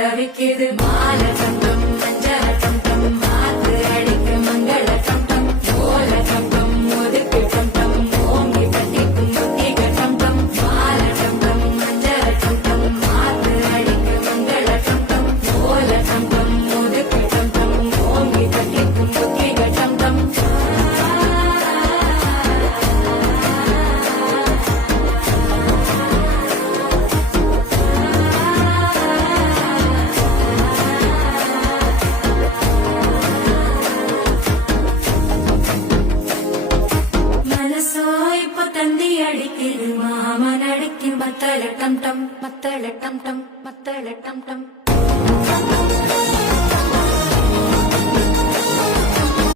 தவிக்குது மால சந்தம் மஞ்சள சந்தம் மாத்து அடிக்க மங்கள சந்தம் ஓல சந்தம் ஒதுக்கு சந்தம் ஓங்கி பட்டிக்கும் புத்திக சந்தம் மால சந்தம் மஞ்சள சந்தம் மாத்து அடிக்க மங்கள சந்தம் ஓல சந்தம் ஒதுக்கு சந்தம் ஓங்கி பட்டிக்கும் புத்திக சந்தம் அடிக்குது மாமன் அடிக்கும் மத்தள டம் டம் மத்தள டம் டம் மத்தள டம் டம்